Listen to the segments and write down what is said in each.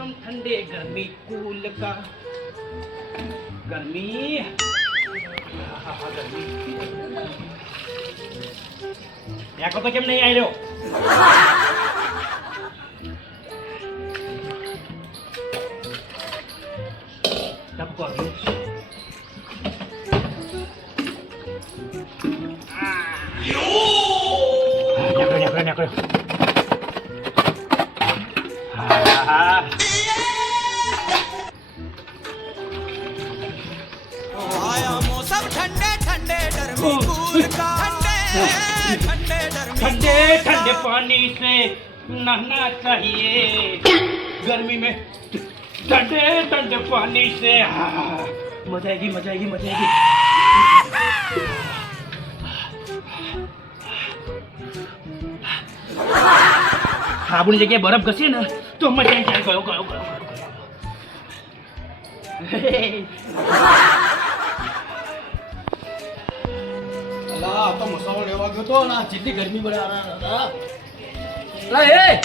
मौसम ठंडे गर्मी कूल का गर्मी गर्मी या को तो केम नहीं आई રહ્યો तब को નીકળ્યો आया मौसम ठंडे ठंडे गर्मी कूल का ठंडे ठंडे ठंडे पानी से नहाना चाहिए गर्मी में ठंडे ठंडे पानी से मजा आएगी मजा आएगी मजा आएगी સાબુની જગ્યાએ બરફ ઘસીએ ને તો મજા આવી જાય ગયો ગયો ગયો અલા તો મસાલો લેવા ગયો તો ના જેટલી ગરમી પડે અલા એ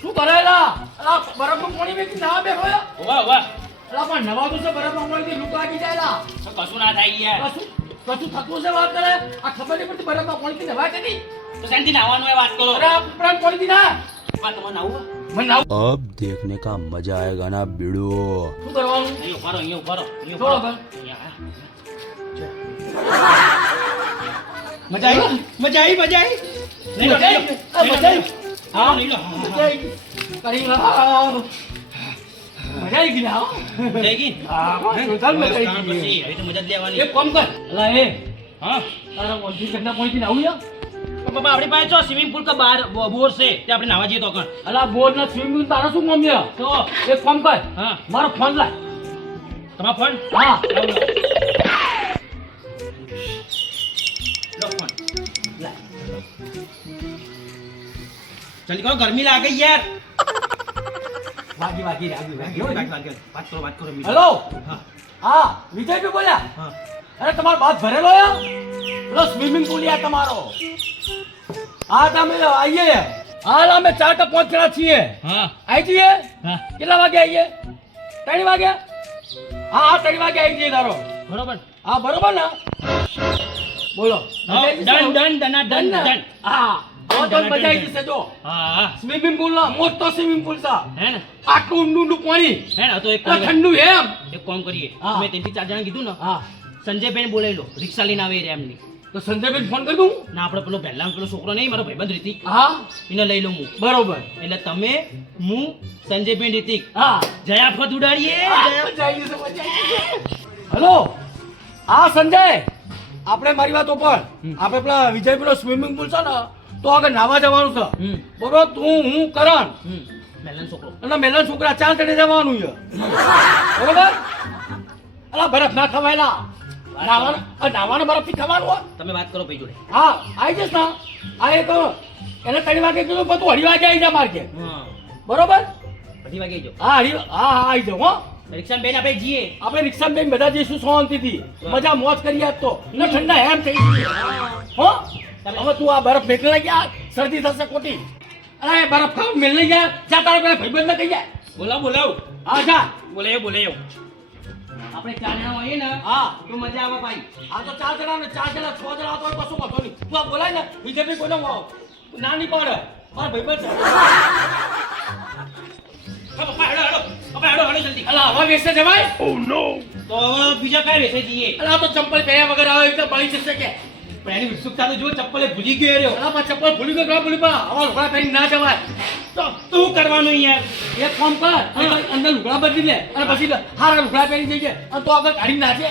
શું કરેલા અલા બરફનું પાણી મેં ના બેઠો વાહ વાહ અલા પણ નવા તો છે બરફનું પાણી લૂક લાગી જાયલા કશું ના થાય યાર કશું થતું છે વાત કરે આ ખબર નહીં પડતી બરફમાં પાણી નવાય છે નહીં તો શાંતિ નાવાનું એ વાત કરો અરે ઉપરાંત પાણી ના વાત તમારે નાવું મને નાવ अब देखने का मजा आएगा ना भिड़ो। શું કરવાનું અહીંયા ઉભા રહો થોડો મજા આવી મજા આવી મજા આવી નહીં લો મજા આવી હા નહીં લો કરી મજા આવી ગઈ હા જય ગી હા ટોટલ મજા આવી ગઈ પછી હવે તો મજા જ લેવાની એક કામ કર અલા એ હા તારા ઓલથી ઘરના પાણીથી નાવું યા બાબા આપણી પાસે જો સ્વિમિંગ પૂલ કા બહાર બોર છે તે આપણે નાવા જઈએ તો કણ અલા બોલ ના સ્વિમિંગ તારા શું કામ છે તો એક કામ કર હા મારો ફોન લાય તમારો ફોન હા લો ફોન જલ્દી કરો ગરમી લાગે યાર વાગી વાત કરો હેલો હા હા વિજયભાઈ બોલ્યા હા અરે તમારો બાપ ભરેલો યા પેલો સ્વિમિંગ પુલ યા તમારો હા તમે આવીએ હાલ અમે 4 કે 5 જણા છીએ હા આવી જઈએ હા કેટલા વાગે આવીએ 3 વાગે હા 3 વાગે આવી જઈએ તારો બરોબર હા બરોબર ને બોલો ડન હા તો મજા આવી જશે જો હા સ્વિમિંગ પુલ ના મોટો સ્વિમિંગ પુલ છે હે ને આટલું ઊંડું પાણી હે ને તો એક ઠંડુ એમ કામ કરીએ હા. મેં 3 થી 4 જણા કીધું ને હા સંજયભાઈને બોલાવી લો રિક્ષા લઈને આવે રે એમની તો સંજયભાઈ ફોન કરી દઉં ના આપણે પેલો પહેલા પેલો છોકરો નહીં મારો ભાઈબંધ રીતિક હા એને લઈ લઉં હું બરોબર એટલે તમે હું સંજયભાઈ રીતિક હા જયાફત ઉડાડીએ હેલો હા સંજય આપણે મારી વાત ઉપર આપણે પેલા વિજય પેલો સ્વિમિંગ પુલ છે ને તો આગળ નાવા જવાનું છે બરોબર તું હું કરણ પહેલા છોકરો અને મેલન છોકરા 4 જણે જવાનું છે બરોબર અલા બરફ ના ખવાયેલા નાવાના બરફથી ખવાનું હોય તમે વાત કરો ભાઈ જોડે હા આવી જઈશ ને આ એક એને 3 વાગે કીધું બધું 2:30 વાગે આવી જા માર્કે હા બરોબર 2:30 વાગે જો હા આવી જાઉં હો રિક્ષામાં બેન આપણે જઈએ આપણે રિક્ષામાં બેન બધા જઈશું શાંતિથી મજા મોજ કરી આજ તો ને ઠંડા એમ થઈ જઈએ હો હવે તું આ બરફ મેકલા ગયા શરદી થશે ખોટી અરે બરફ ખાવ મેલ લઈ ગયા જા તારા પેલા ભાઈબંધ કહી જાય બોલાવ હા જા બોલે આપણે 4 જણા હોઈએ ને હા તો મજા આવે ભાઈ આ તો 4 જણા ને 4 જણા 6 જણા તો કશું વાંધો નહીં તું આ બોલાય ને બીજેપી કોને ના નહીં પડે મારા ભાઈબંધ છે હેડો જલ્દી અલા હવા વેસે જવાય તો હવે બીજા કઈ વેસે જઈએ અલા તો ચંપલ પહેર્યા વગર આવે એટલે બળી જશે કે પણ એની ઉત્સુકતા તો જો ચપ્પલે ભૂલી ગયો રહ્યો અલા પણ ચંપલ ભૂલી ગયો ભૂલી પણ હવા લુગડા પહેરી ના જવાય તો તું કરવાનું યાર એક કામ કર અંદર લુગડા બદલી લે અને પછી હારા લુગડા પહેરી જઈએ અને તો આગળ કાઢી નાખે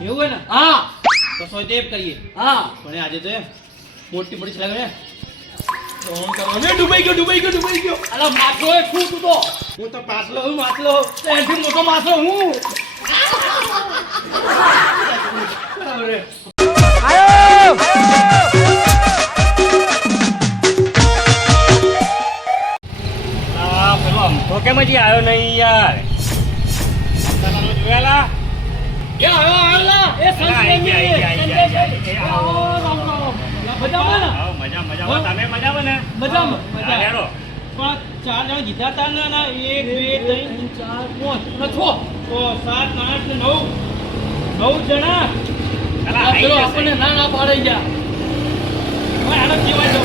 એવું હોય ને હા તો સોયદેવ કરીએ હા પણ આજે તો મોટી મોટી છલાંગ ને તો કરવાનું ડૂબાઈ ગયો અલા માથો એ શું તું તો હું તો માછલો એથી મોટો માથો હું બરાબર તો કેમ હજી આવ્યો નહીં યાર જોયાલા એ આયો એ મજા તમે મજામાં ને મજામાં હેડો પણ 4 જણ કીધા તા ને ના 1 2 3 4 5 અને 6 તો 7 8 9 9 જણા આ પેલો આપણને ના ના પાડે ગયા ઓય આનો જીવાય જો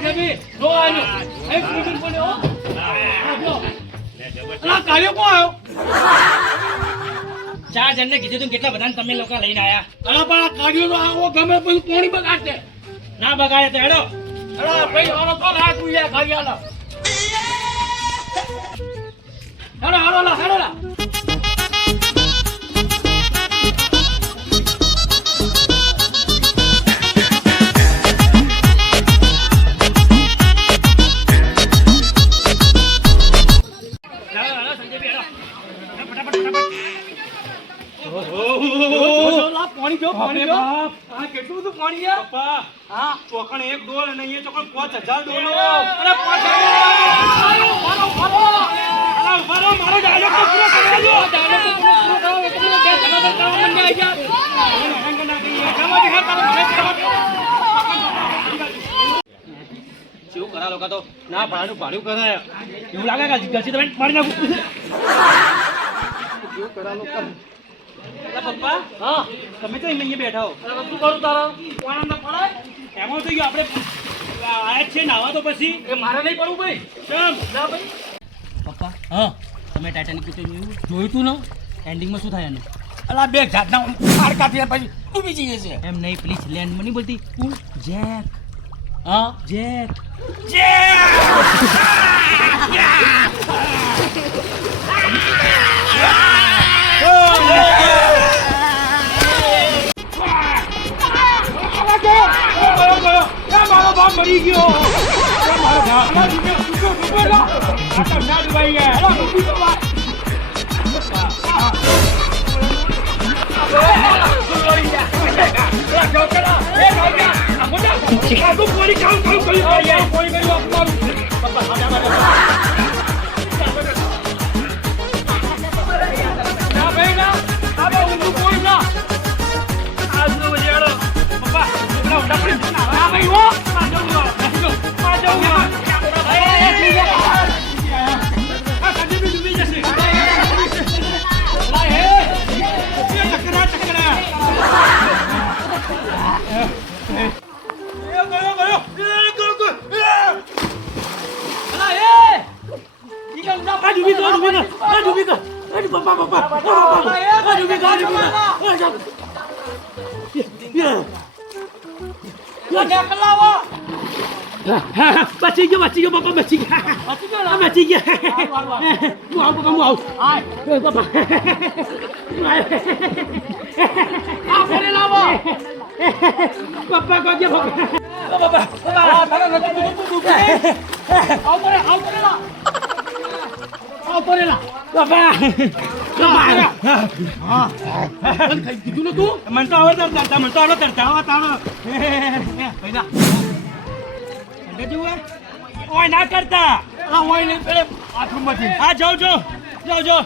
સંજયભાઈ જો આજો એક મિનિટ બોલ્યો હો અલા કાર્યો કોણ આવ્યો 4 જણને કીધું તું કેટલા બધાને તમે લોકો લઈને આયા અલા પણ આ કાર્યો તો આવો ગમે બધું કોણી બગાડશે ના બગાડે તો હેડો અલા ભાઈ આનો તો રાખ ઉયા કાર્યાલા હેડો લા લાવો સંજયભાઈ હેડો ફટાફટ પાણી જો આ કેટલું બધું પાણી છે પપ્પા હા ચોકણ 1 ડોલ અને અહીંયા ચોકણ 5000 ડોલો અરે મારો ડાયલોગ તો પૂરો કરી દો શું કરા લોકો તો ના ભાડું કરાય એવું લાગે કે ગસી તમે મારી નાખું શું કરા લોકો પપ્પા હા તમે તો અહીંયા બેઠા હો અરે શું કરું તારા કોણ પડાય એમાં તો આપણે આયા છે નાવા તો પછી એ મારે નહીં પડવું ભાઈ કેમ ના ભાઈ પપ્પા હા તમે ટાઇટેનિક પિક્ચર જોયું જોયું તું ને એન્ડિંગમાં શું થાય એનું અલા બે જાતના મારકાથી પછી ડૂબી જઈએ છે એમ નહીં પ્લીઝ લેન્ડ મને બોલતી જેક હા જેક મારો બાપ મરી ગયો મારો બચી ગયો બાપા બચી ગયા હું આવું બાપા પપ્પા કો ગયા બાપા કીધું ને તું મને તો આવડે તરતા મને તો આવડે તરતા તારો ઓય ના કરતા આ હોય નહીં પેલે બાથરૂમમાંથી હા જાઓ જો જો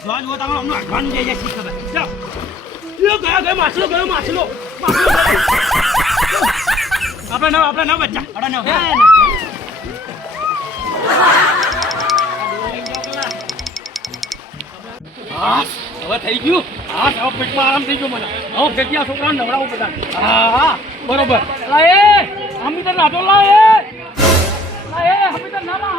તમારું હમણાં અડવાનું જઈ જાય ખબર જાઓ ગયો માછલો આપણે ન બચ્ચા હવે થઈ ગયું હા હવે પેટમાં આરામ થઈ ગયો મને હવે જગ્યા છોકરાને નવડાવું બધા હા બરોબર હમીદર નાટો હમીદર નાલા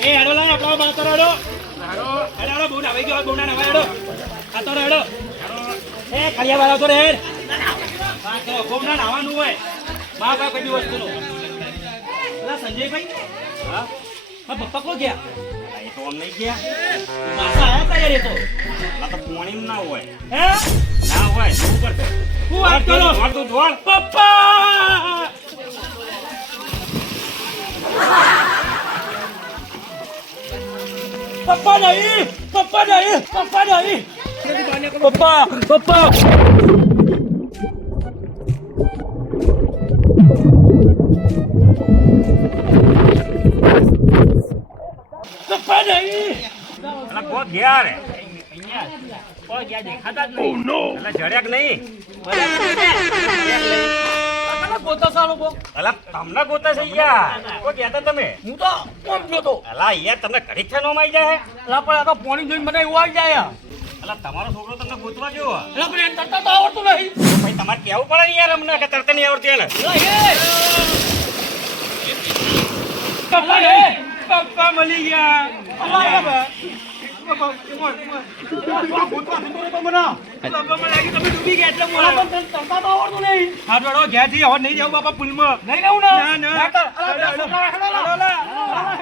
એ હેડો લાય આપણો બાતર હેડો બહુ નાવાઈ ગયો બહુ ના નવાય હેડો આ તો હેડો એ ખલિયા વાળા તો હેડ હા તો બહુ ના નાવાનું હોય બા કઈ વસ્તુનો પેલા સંજયભાઈ હા પપ્પા કો ગયા એ તો અમ નહીં ગયા પાછા આયા તા યાર એ તો આ તો પોણી ના હોય હે ના હોય શું કરતો હું વાત કરો પપ્પા પપ્પા નહીં, પપ્પા નહીં, પપ્પા નહીં. પપ્પા, પપ્પા. પપ્પા નહીં. અલા કોક ગયા રે કોઈ ગયા દેખાતા જ નહીં. અલા જડ્યાક નહીં. તને ગોતો છો આ લોકો? અલા તમને ગોતા છે યાર. કોઈ ગયા તા તમે? હું તો કોમ જોતો. અલા યાર તમને ઘડીક છે નો માં આવી જાય. અલા પણ આ તો પોણી જોઈને મને એવું આવી જાય. અલા તમારો છોકરો તમને ગોતવા ગયો. અલા પણ એને તરતા તો આવડતું નહીં. ભાઈ તમારે કેવું પડે ને યાર અમને કે તરત નહીં આવડતી એને. અલા પપ્પા નહીં. પપ્પા મળી ગયા. પપ્પા મને લાગ્યું તમે ડૂબી ગયા એટલે અલા બોલો. પણ તને તરતા તો આવડતું નહીં. હાથ વાળો ઘેરથી હવે નહીં જાવ બાપા પુલમાં. નહીં રહું ને? ના, ના. અલા, પેલા છોકરાને હેડો લા. હેડો લા.